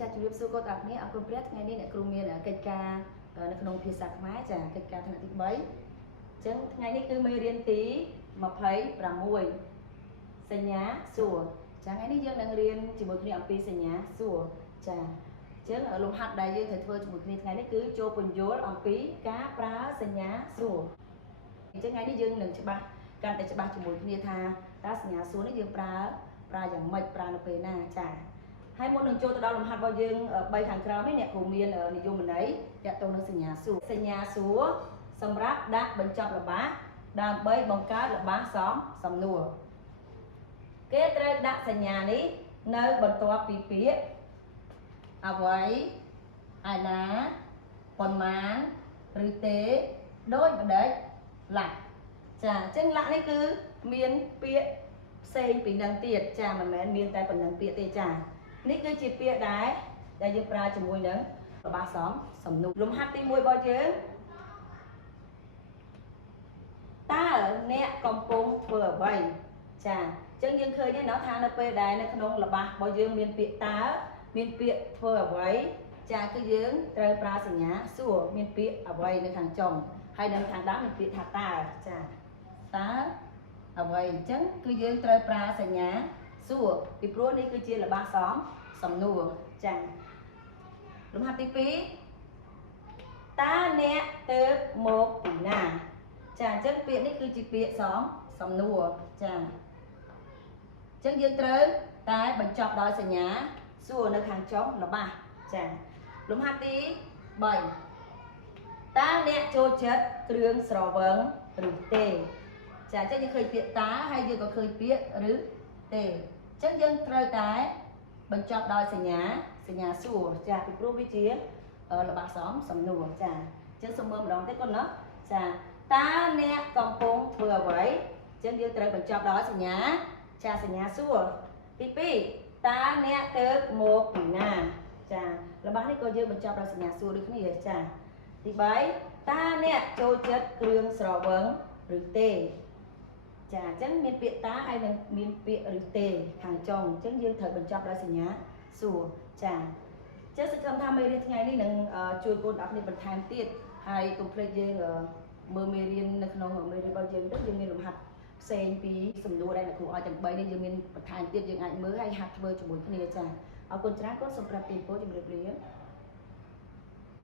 ចាជំរាបសួរគាត់ទាំងអស់គ្នាអរគុណព្រះថ្ងៃនេះអ្នកគ្រូមានកិច្ចការនៅក្នុងភាសាខ្មែរចាកិច្ចការថ្នាក់ទី3អញ្ចឹងថ្ងៃនេះគឺមេរៀនទី26សញ្ញាសួរចាថ្ងៃនេះយើងនឹងរៀនជាមួយគ្នាអំពីសញ្ញាសួរចាអញ្ចឹងលំហាត់ដែលយើងត្រូវធ្វើជាមួយគ្នាថ្ងៃនេះគឺចូលពន្យល់អំពីការប្រើសញ្ញាសួរអញ្ចឹងថ្ងៃនេះយើងនឹងកាន់តែច្បាស់ជាមួយគ្នាថាតើសញ្ញាសួរនេះយើងប្រើយ៉ាងម៉េចប្រើនៅពេលណាចាហើយមុននឹងចូលទៅដល់លំហាត់របស់យើង3ខាងក្រោមនេះអ្នកគ្រូមាននិយមន័យទាក់ទងនឹងសញ្ញាសួរសម្រាប់ដាក់បញ្ចប់ល្បះដើម្បីបង្កើតល្បះសំណួរគេត្រូវដាក់សញ្ញានេះនៅបន្ទាប់ពីពាក្យអ្វីឯណាប៉ុន្មានឬទេដូចម្ដេចឡាក់ចាអញ្ចឹងឡាក់នេះគឺមានពាក្យផ្សេងពីនឹងទៀតចាមិនមែនមានតែប៉ុណ្្នឹងពាក្យទេចានេះគឺជាពាក្យដែលយើងប្រើជាមួយនឹងល្បះសំណួរលំហាត់ទី1របស់យើងតើអ្នកកំពុងធ្វើអ្វីចាអញ្ចឹងយើងឃើញទេថានៅពេលដែលនៅក្នុងល្បះរបស់យើងមានពាក្យតើមានពាក្យធ្វើអ្វីចាគឺយើងត្រូវប្រើសញ្ញាសួរមានពាក្យអ្វីនៅខាងចុងហើយនៅខាងដើមមានពាក្យថាតើចាតើអ្វីអញ្ចឹងគឺយើងត្រូវប្រើសញ្ញាសួរពីព្រោះនេះគឺជាល្បះសំណួរចាលំហាត់ទី2តើអ្នកទៅមកពីណាចាអញ្ចឹងពាក្យនេះគឺជាពាក្យសំណួរចាអញ្ចឹងយើងត្រូវតែបញ្ចប់ដោយសញ្ញាសួរនៅខាងចុងល្បះចាលំហាត់ទី3តើអ្នកចូលចិត្តគ្រឿងស្រវឹងឬទេចាអញ្ចឹងយើងឃើញពាក្យតើហើយយើងក៏ឃើញពាក្យឬទេអញ្ចឹងយើងត្រូវតែបញ្ចប់ដោយសញ្ញាសួរចាពីព្រោះវាជាល្បះសំណួរចាអញ្ចឹងសូមមើលម្ដងទៀតគាត់ណាចាតើអ្នកកំពុងធ្វើអ្វីអញ្ចឹងយើងត្រូវបញ្ចប់ដោយសញ្ញាសួរទី2តើអ្នកទៅមកពីណាចាល្បះនេះក៏យើងបញ្ចប់ដោយសញ្ញាសួរដូចគ្នាចាទី3តើអ្នកចូលចិត្តគ្រឿងស្រវឹងឬទេចាអញ្ចឹងមានពាក្យតាហើយនឹងមានពាក្យឬទេខាងចុងអញ្ចឹងយើងត្រូវបញ្ចប់ដោយសញ្ញាសួរចាអញ្ចឹងសង្ឃឹមថាមេរៀនថ្ងៃនេះនឹងជួយកូនទាំងអស់គ្នាបន្ថែមទៀតហើយកុំភ្លេចយើងមើលមេរៀននៅក្នុងមេរៀនរបស់យើងទៅយើងមានលំហាត់ផ្សេងពីសំណួរដែលអ្នកគ្រូឲ្យទាំង3នេះយើងមានបន្ថែមទៀតយើងអាចមើលហើយហាត់ធ្វើជាមួយគ្នាចាអរគុណច្រើនកូនសូមប្រាប់ទីពរជម្រាបលា